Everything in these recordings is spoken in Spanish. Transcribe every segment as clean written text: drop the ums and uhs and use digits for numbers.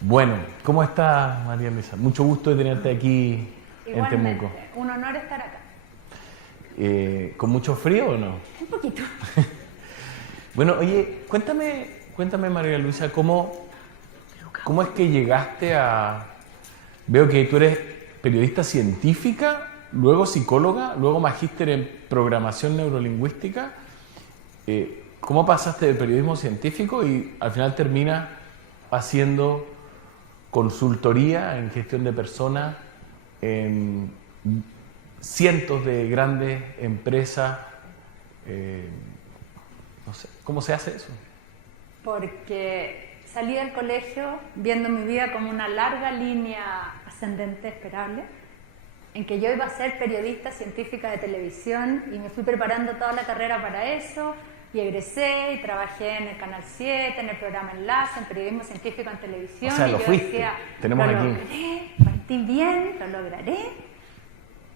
Bueno, ¿cómo estás, María Luisa? Mucho gusto de tenerte aquí en Igualmente, Temuco. un honor estar acá. ¿Con mucho frío o no? Un poquito. Bueno, oye, cuéntame María Luisa, ¿cómo es que llegaste a... Veo que tú eres periodista científica, luego psicóloga, luego magíster en programación neurolingüística. ¿Cómo pasaste del periodismo científico y al final terminas haciendo consultoría en gestión de personas en cientos de grandes empresas? No sé, ¿cómo se hace eso? Porque salí del colegio viendo mi vida como una larga línea ascendente esperable, en que yo iba a ser periodista científica de televisión y me fui preparando toda la carrera para eso y egresé y trabajé en el Canal 7, en el programa Enlace, en periodismo científico en televisión. O sea, y lo yo fuiste. decía, Tenemos lo aquí. logré, partí bien, lo lograré.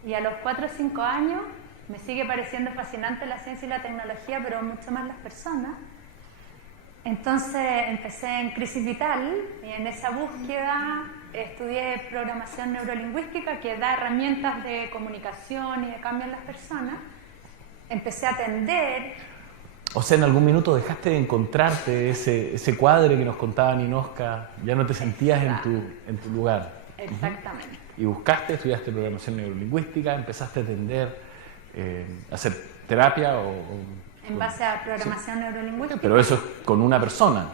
Y a los 4 o 5 años me sigue pareciendo fascinante la ciencia y la tecnología, pero mucho más las personas. Entonces empecé en Crisis Vital y en esa búsqueda estudié programación neurolingüística que da herramientas de comunicación y de cambio en las personas. Empecé a atender. O sea, en algún minuto dejaste de encontrarte ese cuadre que nos contaba Ninosca, ya no te sentías en tu lugar. Exactamente. Y buscaste, estudiaste programación neurolingüística, empezaste a atender, a hacer terapia En base a programación neurolingüística. Pero eso es con una persona.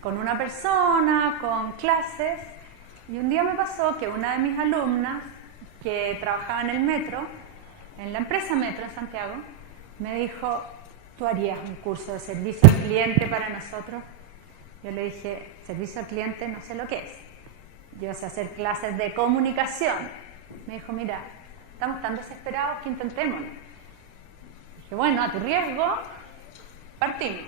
Con una persona, con clases. Y un día me pasó que una de mis alumnas, que trabajaba en el metro, en la empresa Metro en Santiago, me dijo, ¿tú harías un curso de servicio al cliente para nosotros? Yo le dije, servicio al cliente no sé lo que es. Yo sé hacer clases de comunicación. Me dijo, mira, estamos tan desesperados que intentémoslo. Dije, bueno, a tu riesgo, partimos.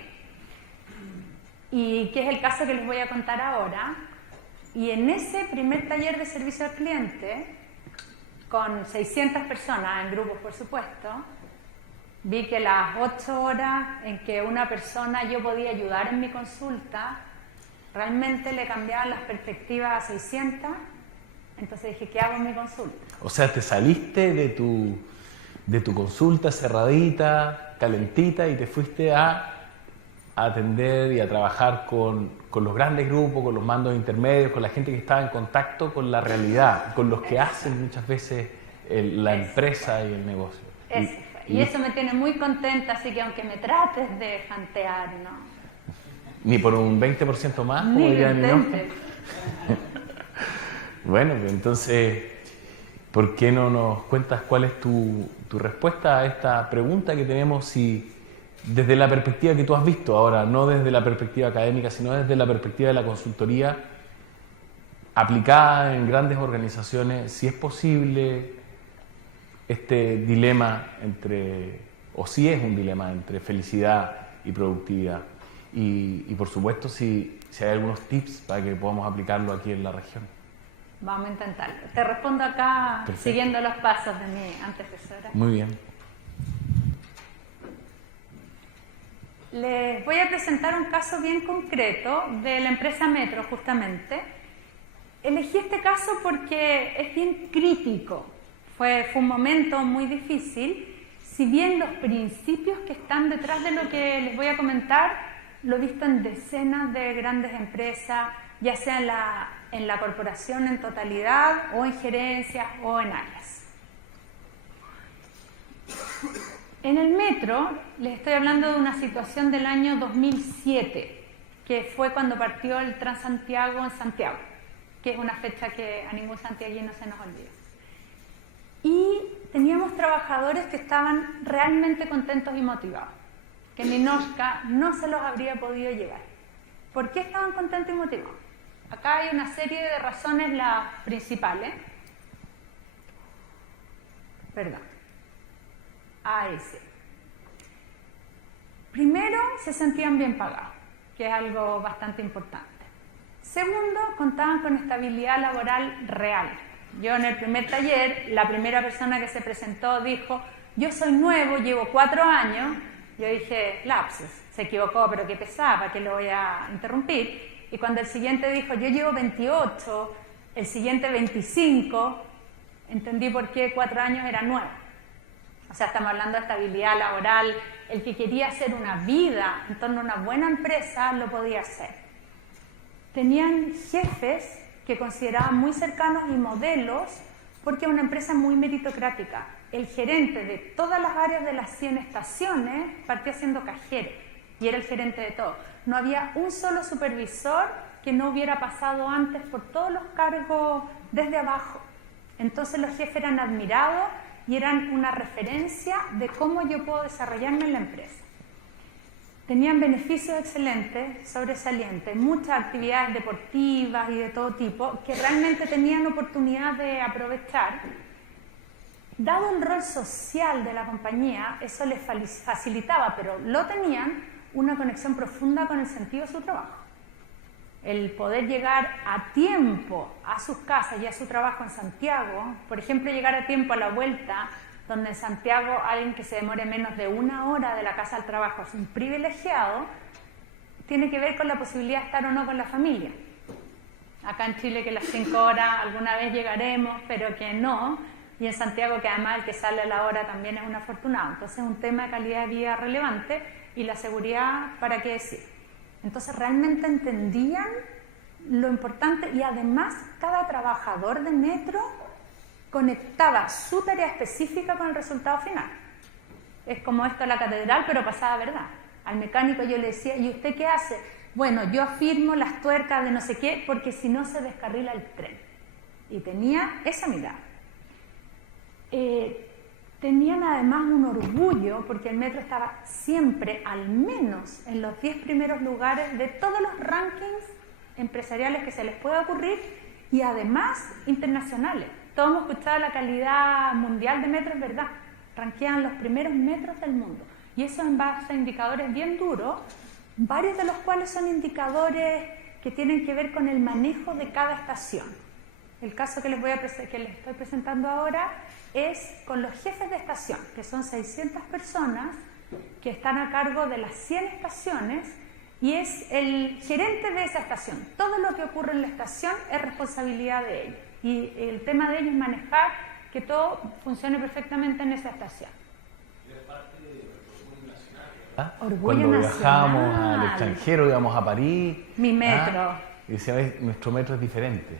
Y que es el caso que les voy a contar ahora. Y en ese primer taller de servicio al cliente, con 600 personas en grupos, por supuesto, vi que las 8 horas en que una persona yo podía ayudar en mi consulta, realmente le cambiaban las perspectivas a 600. Entonces dije, ¿qué hago en mi consulta? O sea, te saliste de tu consulta cerradita, calentita, y te fuiste a atender y a trabajar con los grandes grupos, con los mandos intermedios, con la gente que estaba en contacto con la realidad, con los que hacen muchas veces la empresa y el negocio. Y eso me tiene muy contenta, así que aunque me trates de jantear, ¿no? Ni por un 20% más, como Ni diría lo Ninosca. intentes. Bueno, pues entonces, ¿por qué no nos cuentas cuál es tu respuesta a esta pregunta que tenemos? Si desde la perspectiva que tú has visto ahora, no desde la perspectiva académica, sino desde la perspectiva de la consultoría aplicada en grandes organizaciones, si es posible este dilema o si es un dilema entre felicidad y productividad. Y por supuesto, si hay algunos tips para que podamos aplicarlo aquí en la región. Vamos a intentarlo. Te respondo acá. Perfecto. Siguiendo los pasos de mi antecesora. Muy bien. Les voy a presentar un caso bien concreto de la empresa Metro, justamente. Elegí este caso porque es bien crítico. Fue un momento muy difícil. Si bien los principios que están detrás de lo que les voy a comentar lo he visto en decenas de grandes empresas, ya sea en la corporación en totalidad o en gerencias o en áreas. En el metro les estoy hablando de una situación del año 2007, que fue cuando partió el Transantiago en Santiago, que es una fecha que a ningún santiaguino se nos olvida. Y teníamos trabajadores que estaban realmente contentos y motivados, que Ninosca no se los habría podido llevar. ¿Por qué estaban contentos y motivados? Acá hay una serie de razones, las principales. Perdón. Ahí sí. Primero, se sentían bien pagados, que es algo bastante importante. Segundo, contaban con estabilidad laboral real. Yo en el primer taller, la primera persona que se presentó dijo, yo soy nuevo, llevo 4 años. Yo dije, lapsus, se equivocó, pero qué pesada, ¿para qué lo voy a interrumpir? y cuando el siguiente dijo, yo llevo 28, el siguiente 25, entendí por qué 4 años era 9. O sea, estamos hablando de estabilidad laboral. El que quería hacer una vida en torno a una buena empresa lo podía hacer. Tenían jefes que consideraban muy cercanos y modelos porque es una empresa muy meritocrática. El gerente de todas las áreas de las 100 estaciones partía siendo cajero y era el gerente de todo. No había un solo supervisor que no hubiera pasado antes por todos los cargos desde abajo. Entonces los jefes eran admirados y eran una referencia de cómo yo puedo desarrollarme en la empresa. Tenían beneficios excelentes, sobresalientes, muchas actividades deportivas y de todo tipo que realmente tenían oportunidad de aprovechar. Dado el rol social de la compañía, eso les facilitaba, pero lo tenían, una conexión profunda con el sentido de su trabajo. El poder llegar a tiempo a sus casas y a su trabajo en Santiago, por ejemplo, llegar a tiempo a la vuelta, donde en Santiago alguien que se demore menos de 1 hora de la casa al trabajo es un privilegiado, tiene que ver con la posibilidad de estar o no con la familia. Acá en Chile que las 5 horas alguna vez llegaremos, pero que no, y en Santiago que además el que sale a la hora también es un afortunado. Entonces es un tema de calidad de vida relevante y la seguridad, ¿para qué decir? Entonces realmente entendían lo importante y además cada trabajador de metro conectaba su tarea específica con el resultado final. Es como esto la catedral, pero pasada a verdad. Al mecánico yo le decía, ¿y usted qué hace? Bueno, yo afirmo las tuercas de no sé qué, porque si no se descarrila el tren. Y tenía esa mirada. Tenían además un orgullo, porque el metro estaba siempre, al menos, en los 10 primeros lugares de todos los rankings empresariales que se les pueda ocurrir, y además internacionales. Todos hemos escuchado la calidad mundial de metro, es verdad. Ranquean los primeros metros del mundo. Y eso en base a indicadores bien duros, varios de los cuales son indicadores que tienen que ver con el manejo de cada estación. El caso que les estoy presentando ahora es con los jefes de estación, que son 600 personas que están a cargo de las 100 estaciones y es el gerente de esa estación. Todo lo que ocurre en la estación es responsabilidad de ellos. Y el tema de ellos es manejar que todo funcione perfectamente en esa estación. Orgullo Cuando nacional. viajábamos al extranjero, íbamos a París. Mi metro. Y decía, "Ves, nuestro metro es diferente".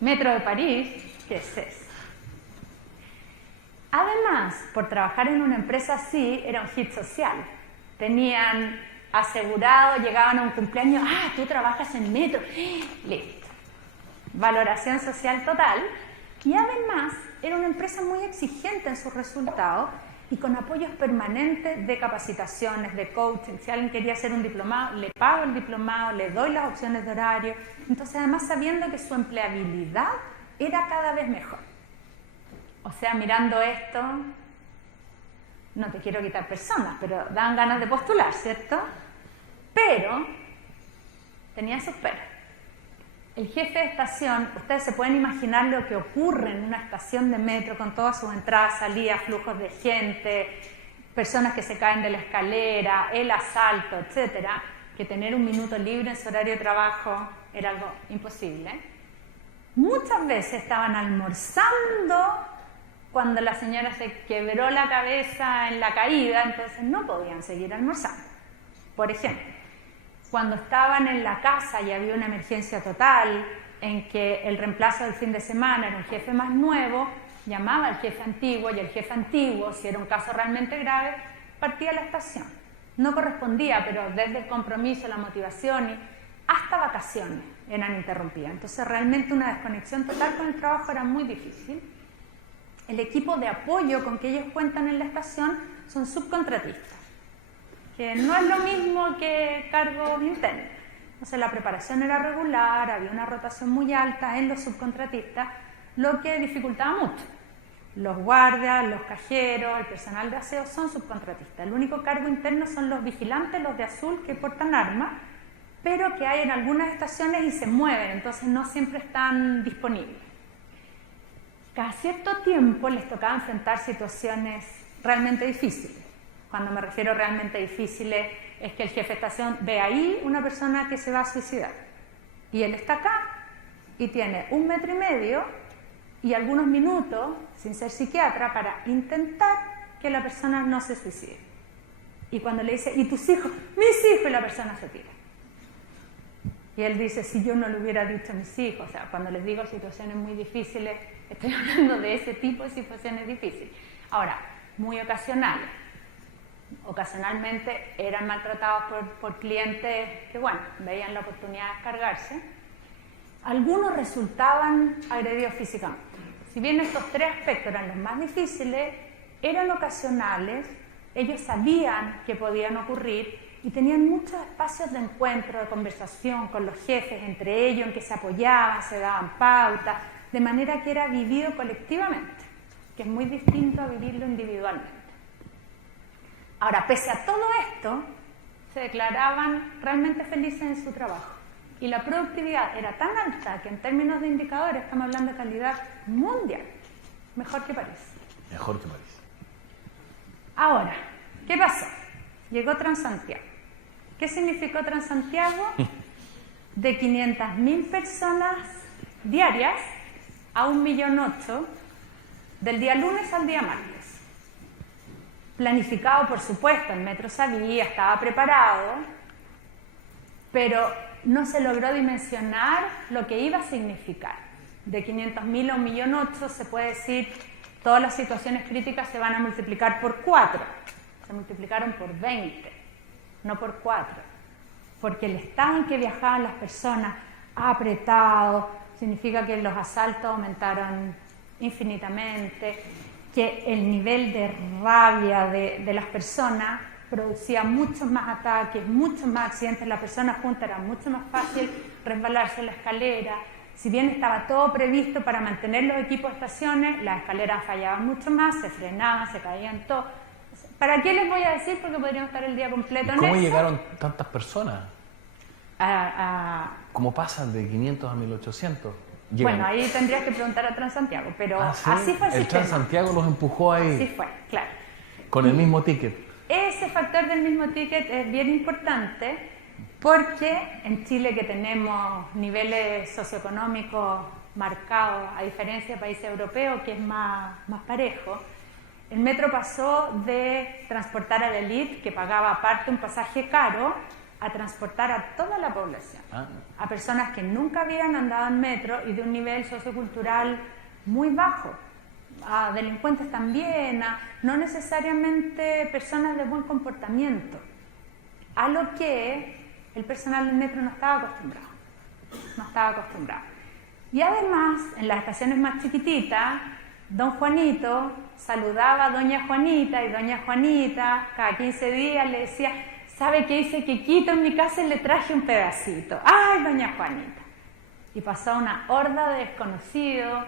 Metro de París, ¿qué es eso? Además, por trabajar en una empresa así, era un hit social. Tenían asegurado, llegaban a un cumpleaños, tú trabajas en metro, listo. Valoración social total. Y además, era una empresa muy exigente en sus resultados y con apoyos permanentes de capacitaciones, de coaching. Si alguien quería hacer un diplomado, le pago el diplomado, le doy las opciones de horario. Entonces, además, sabiendo que su empleabilidad era cada vez mejor. O sea, mirando esto, no te quiero quitar personas, pero dan ganas de postular, ¿cierto? Pero tenía sus peros. El jefe de estación, ustedes se pueden imaginar lo que ocurre en una estación de metro con todas sus entradas, salidas, flujos de gente, personas que se caen de la escalera, el asalto, etcétera, que tener un minuto libre en su horario de trabajo era algo imposible. Muchas veces estaban almorzando cuando la señora se quebró la cabeza en la caída, entonces no podían seguir almorzando. Por ejemplo, cuando estaban en la casa y había una emergencia total, en que el reemplazo del fin de semana era un jefe más nuevo, llamaba al jefe antiguo y el jefe antiguo, si era un caso realmente grave, partía a la estación. No correspondía, pero desde el compromiso, la motivación y hasta vacaciones eran interrumpidas. Entonces realmente una desconexión total con el trabajo era muy difícil. El equipo de apoyo con que ellos cuentan en la estación son subcontratistas, que no es lo mismo que cargos internos. Entonces la preparación era regular, había una rotación muy alta en los subcontratistas, lo que dificultaba mucho. Los guardias, los cajeros, el personal de aseo son subcontratistas. El único cargo interno son los vigilantes, los de azul, que portan armas, pero que hay en algunas estaciones y se mueven, entonces no siempre están disponibles. Cada cierto tiempo les tocaba enfrentar situaciones realmente difíciles. Cuando me refiero realmente difíciles, es que el jefe de estación ve ahí una persona que se va a suicidar. Y él está acá y tiene 1,5 metros y algunos minutos, sin ser psiquiatra, para intentar que la persona no se suicide. Y cuando le dice, ¿y tus hijos? Mis hijos, y la persona se tira. Y él dice, si yo no le hubiera dicho a mis hijos, o sea, cuando les digo situaciones muy difíciles, estoy hablando de ese tipo de situaciones difíciles. Ahora, muy ocasionales. Ocasionalmente eran maltratados por clientes que, bueno, veían la oportunidad de descargarse. Algunos resultaban agredidos físicamente. Si bien estos 3 aspectos eran los más difíciles, eran ocasionales, ellos sabían que podían ocurrir y tenían muchos espacios de encuentro, de conversación con los jefes, entre ellos, en que se apoyaban, se daban pautas, de manera que era vivido colectivamente, que es muy distinto a vivirlo individualmente. Ahora, pese a todo esto, se declaraban realmente felices en su trabajo. Y la productividad era tan alta que en términos de indicadores estamos hablando de calidad mundial. Mejor que París. Mejor que París. Ahora, ¿qué pasó? Llegó Transantiago. ¿Qué significó Transantiago? De 500.000 personas diarias a 1,8 millones del día lunes al día martes. Planificado, por supuesto, el metro sabía, estaba preparado, pero no se logró dimensionar lo que iba a significar. De 500.000 a 1,8 millones se puede decir, todas las situaciones críticas se van a multiplicar por 4. Se multiplicaron por 20, no por 4. Porque el estado en que viajaban las personas apretado, significa que los asaltos aumentaron infinitamente, que el nivel de rabia de las personas producía muchos más ataques, muchos más accidentes. Las personas juntas era mucho más fácil resbalarse en la escalera. Si bien estaba todo previsto para mantener los equipos de estaciones, las escaleras fallaban mucho más, se frenaban, se caían todo. ¿Para qué les voy a decir? Porque podríamos estar el día completo en eso. ¿Cómo llegaron tantas personas? ¿Cómo pasan de 500 a 1800? Bueno, ahí tendrías que preguntar a Transantiago, pero ¿sí? Así fue el sistema. Transantiago los empujó ahí. Así fue, claro. Con el mismo ticket. Ese factor del mismo ticket es bien importante porque en Chile, que tenemos niveles socioeconómicos marcados, a diferencia de países europeos, que es más parejo, el metro pasó de transportar a la élite, que pagaba aparte un pasaje caro, a transportar a toda la población, a personas que nunca habían andado en metro y de un nivel sociocultural muy bajo, a delincuentes también, a no necesariamente personas de buen comportamiento, a lo que el personal del metro no estaba acostumbrado. Y además, en las estaciones más chiquititas, don Juanito saludaba a doña Juanita y doña Juanita cada 15 días le decía, ¿sabe qué hice Quiquito en mi casa y le traje un pedacito? ¡Ay, doña Juanita! Y pasó una horda de desconocidos.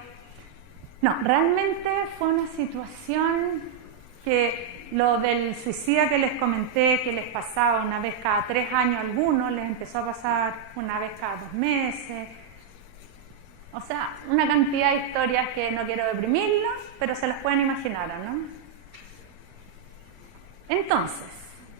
No, realmente fue una situación que lo del suicida que les comenté, que les pasaba una vez cada 3 años a algunos, les empezó a pasar una vez cada 2 meses. O sea, una cantidad de historias que no quiero deprimirlos, pero se las pueden imaginar, ¿no? Entonces,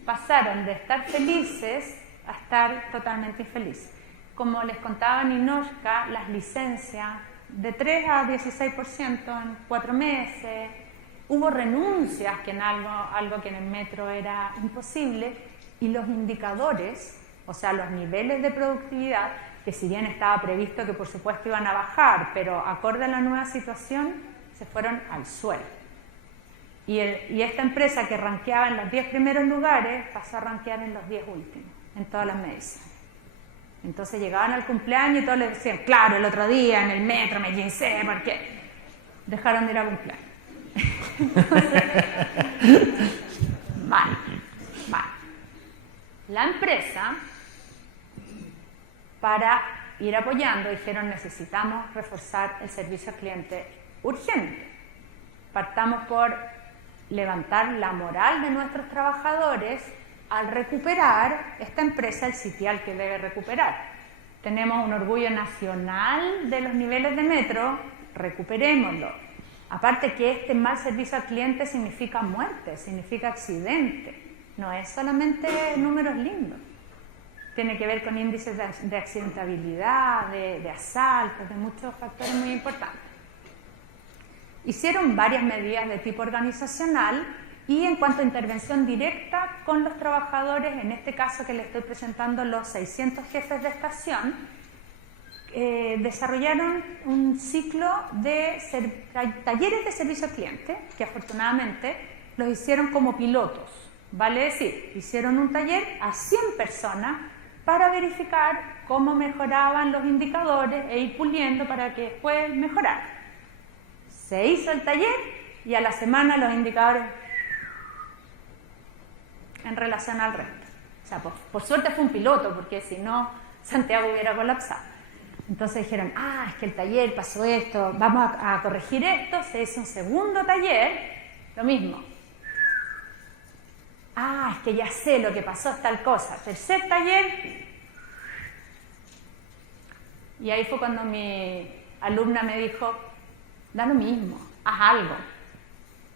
pasaron de estar felices a estar totalmente infelices. Como les contaba Ninorka, las licencias de 3 a 16% en 4 meses, hubo renuncias, que en algo que en el metro era imposible, y los indicadores, o sea, los niveles de productividad, que si bien estaba previsto que por supuesto iban a bajar, pero acorde a la nueva situación, se fueron al suelo. Y esta empresa que rankeaba en los 10 primeros lugares pasó a rankear en los 10 últimos, en todas las mediciones. Entonces llegaban al cumpleaños y todos les decían, claro, el otro día en el metro me gincé, porque dejaron de ir a cumpleaños. Mal. La empresa, para ir apoyando, dijeron, necesitamos reforzar el servicio al cliente urgente. Partamos por levantar la moral de nuestros trabajadores al recuperar esta empresa el sitial que debe recuperar. Tenemos un orgullo nacional de los niveles de metro, recuperémoslo. Aparte que este mal servicio al cliente significa muerte, significa accidente, no es solamente números lindos. tiene que ver con índices de accidentabilidad, de asaltos, de muchos factores muy importantes. Hicieron varias medidas de tipo organizacional y en cuanto a intervención directa con los trabajadores, en este caso que les estoy presentando los 600 jefes de estación, desarrollaron un ciclo de talleres de servicio al cliente, que afortunadamente los hicieron como pilotos. Vale decir, hicieron un taller a 100 personas para verificar cómo mejoraban los indicadores e ir puliendo para que después mejorar. Se hizo el taller y a la semana los indicadores en relación al resto. O sea, por suerte fue un piloto, porque si no, Santiago hubiera colapsado. Entonces dijeron, es que el taller pasó esto, vamos a corregir esto. Se hizo un segundo taller, lo mismo. Es que ya sé lo que pasó, es tal cosa. Tercer taller. Y ahí fue cuando mi alumna me dijo, da lo mismo, haz algo.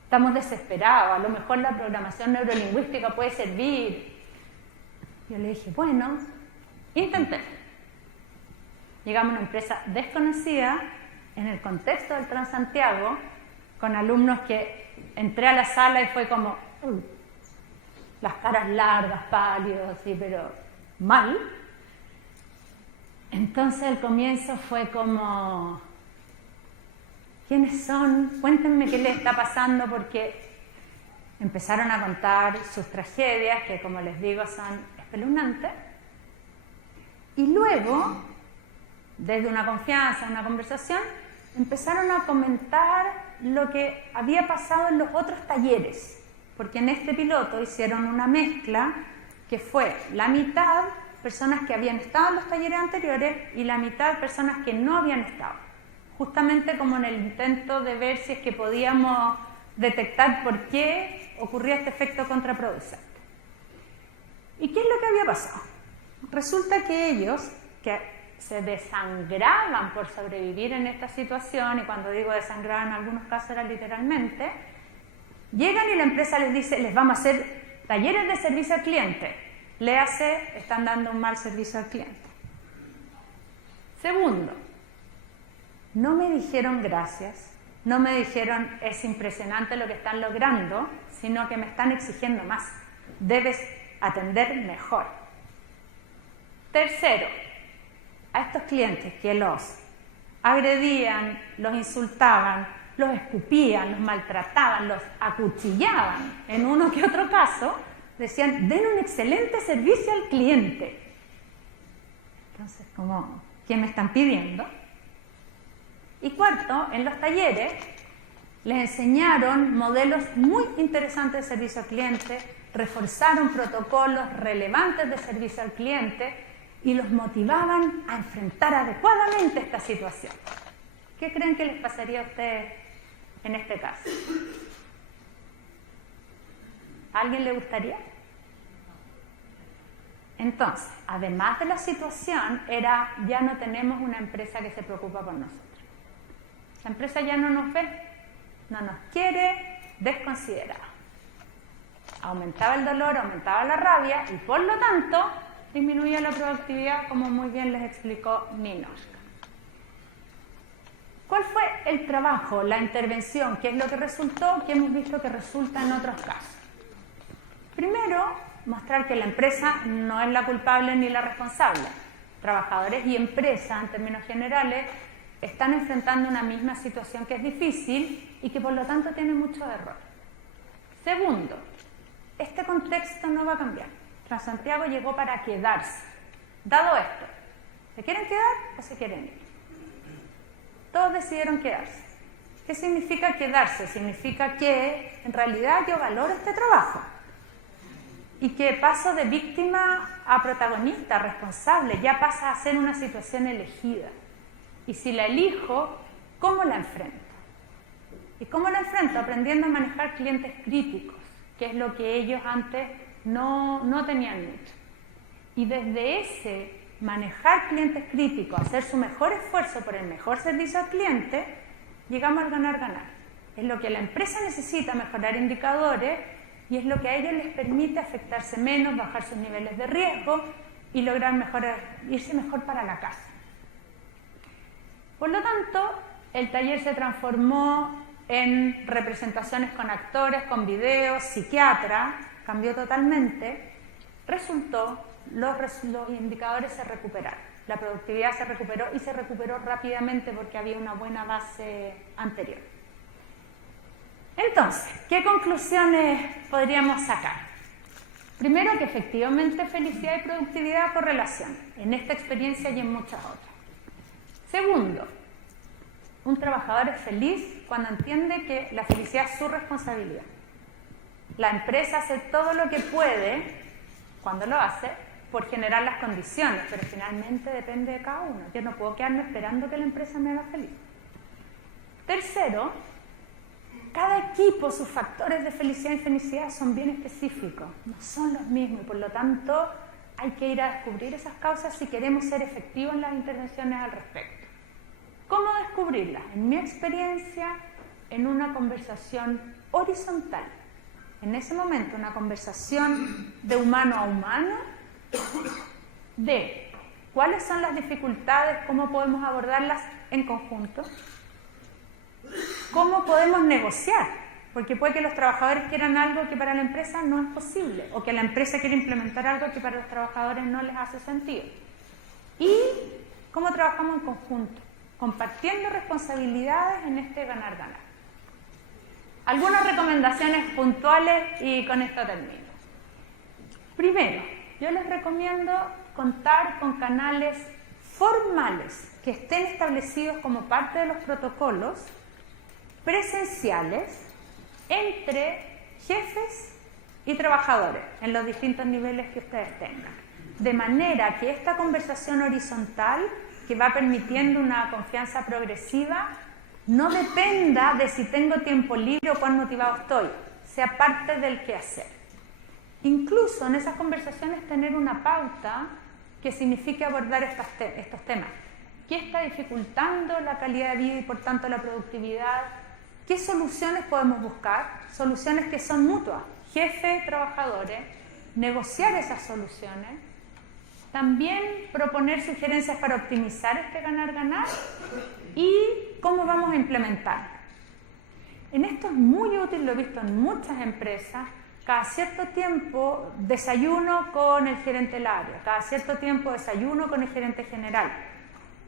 Estamos desesperados, a lo mejor la programación neurolingüística puede servir. Yo le dije, bueno, intenté. Llegamos a una empresa desconocida en el contexto del Transantiago, con alumnos que entré a la sala y fue como las caras largas, pálidos, así, pero mal. Entonces el comienzo fue como, ¿quiénes son? Cuéntenme qué les está pasando, porque empezaron a contar sus tragedias, que como les digo son espeluznantes. Y luego, desde una confianza, una conversación, empezaron a comentar lo que había pasado en los otros talleres, porque en este piloto hicieron una mezcla que fue la mitad personas que habían estado en los talleres anteriores y la mitad personas que no habían estado, justamente como en el intento de ver si es que podíamos detectar por qué ocurría este efecto contraproducente. ¿Y qué es lo que había pasado? Resulta que ellos, que se desangraban por sobrevivir en esta situación, y cuando digo desangraban en algunos casos era literalmente, llegan y la empresa les dice, les vamos a hacer talleres de servicio al cliente. Léase, están dando un mal servicio al cliente. Segundo, no me dijeron gracias, no me dijeron es impresionante lo que están logrando, sino que me están exigiendo más. Debes atender mejor. Tercero, a estos clientes que los agredían, los insultaban, los escupían, los maltrataban, los acuchillaban, en uno que otro caso, decían, den un excelente servicio al cliente. Entonces, ¿qué me están pidiendo? Y cuarto, en los talleres les enseñaron modelos muy interesantes de servicio al cliente, reforzaron protocolos relevantes de servicio al cliente y los motivaban a enfrentar adecuadamente esta situación. ¿Qué creen que les pasaría a ustedes en este caso? ¿A alguien le gustaría? Entonces, además de la situación, ya no tenemos una empresa que se preocupa por nosotros. La empresa ya no nos ve, no nos quiere, desconsiderada. Aumentaba el dolor, aumentaba la rabia y por lo tanto disminuía la productividad, como muy bien les explicó Ninochka. ¿Cuál fue el trabajo, la intervención? ¿Qué es lo que resultó? ¿Qué hemos visto que resulta en otros casos? Primero, mostrar que la empresa no es la culpable ni la responsable. Trabajadores y empresa, en términos generales, están enfrentando una misma situación que es difícil y que por lo tanto tiene muchos errores. Segundo, este contexto no va a cambiar. Transantiago llegó para quedarse. Dado esto, ¿se quieren quedar o se quieren ir? Todos decidieron quedarse. ¿Qué significa quedarse? Significa que en realidad yo valoro este trabajo y que paso de víctima a protagonista, responsable, ya pasa a ser una situación elegida. Y si la elijo, ¿cómo la enfrento? ¿Y cómo la enfrento? Aprendiendo a manejar clientes críticos, que es lo que ellos antes no tenían mucho. Y desde ese manejar clientes críticos, hacer su mejor esfuerzo por el mejor servicio al cliente, llegamos al ganar-ganar. Es lo que la empresa necesita, mejorar indicadores, y es lo que a ellos les permite afectarse menos, bajar sus niveles de riesgo y lograr irse mejor para la casa. Por lo tanto, el taller se transformó en representaciones con actores, con videos, psiquiatra, cambió totalmente. Resultó, los indicadores se recuperaron, la productividad se recuperó y se recuperó rápidamente porque había una buena base anterior. Entonces, ¿qué conclusiones podríamos sacar? Primero, que efectivamente felicidad y productividad correlacionan en esta experiencia y en muchas otras. Segundo, un trabajador es feliz cuando entiende que la felicidad es su responsabilidad. La empresa hace todo lo que puede, cuando lo hace, por generar las condiciones, pero finalmente depende de cada uno. Yo no puedo quedarme esperando que la empresa me haga feliz. Tercero, cada equipo, sus factores de felicidad y infelicidad son bien específicos, no son los mismos y por lo tanto hay que ir a descubrir esas causas si queremos ser efectivos en las intervenciones al respecto. ¿Cómo descubrirlas? En mi experiencia, en una conversación horizontal. En ese momento, una conversación de humano a humano, de cuáles son las dificultades, cómo podemos abordarlas en conjunto, cómo podemos negociar, porque puede que los trabajadores quieran algo que para la empresa no es posible, o que la empresa quiere implementar algo que para los trabajadores no les hace sentido. Y cómo trabajamos en conjunto, compartiendo responsabilidades en este ganar-ganar. Algunas recomendaciones puntuales y con esto termino. Primero, yo les recomiendo contar con canales formales que estén establecidos como parte de los protocolos presenciales entre jefes y trabajadores en los distintos niveles que ustedes tengan. De manera que esta conversación horizontal, que va permitiendo una confianza progresiva, no dependa de si tengo tiempo libre o cuán motivado estoy, sea parte del quehacer. Incluso en esas conversaciones tener una pauta que signifique abordar estos temas. ¿Qué está dificultando la calidad de vida y por tanto la productividad? ¿Qué soluciones podemos buscar? Soluciones que son mutuas, jefe, trabajadores, negociar esas soluciones. También proponer sugerencias para optimizar este ganar-ganar y cómo vamos a implementar. En esto es muy útil, lo he visto en muchas empresas, cada cierto tiempo desayuno con el gerente del área, cada cierto tiempo desayuno con el gerente general,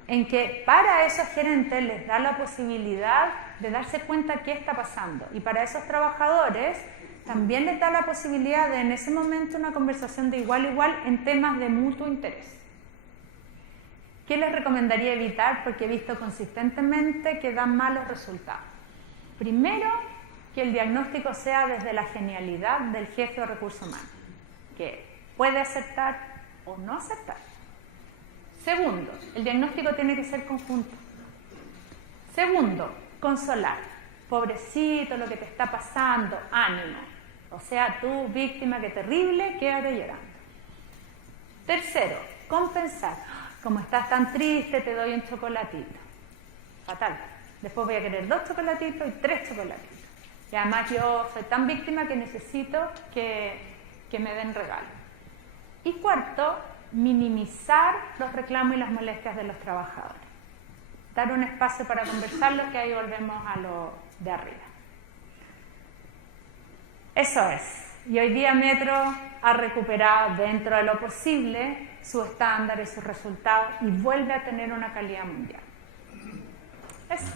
en que para esos gerentes les da la posibilidad de darse cuenta qué está pasando y para esos trabajadores también les da la posibilidad de en ese momento una conversación de igual a igual en temas de mutuo interés. ¿Qué les recomendaría evitar? Porque he visto consistentemente que dan malos resultados. Primero, que el diagnóstico sea desde la genialidad del jefe o recurso humano, que puede aceptar o no aceptar. Segundo, el diagnóstico tiene que ser conjunto. Segundo, consolar. Pobrecito, lo que te está pasando, ánimo. O sea, tú, víctima, qué terrible, quédate llorando. Tercero, compensar. Como estás tan triste, te doy un chocolatito. Fatal. Después voy a querer 2 chocolatitos y 3 chocolatitos. Y además yo soy tan víctima que necesito que me den regalo. Y cuarto, minimizar los reclamos y las molestias de los trabajadores. Dar un espacio para conversarlo, que ahí volvemos a lo de arriba. Eso es. Y hoy día Metro ha recuperado dentro de lo posible su estándar y sus resultados y vuelve a tener una calidad mundial. Eso.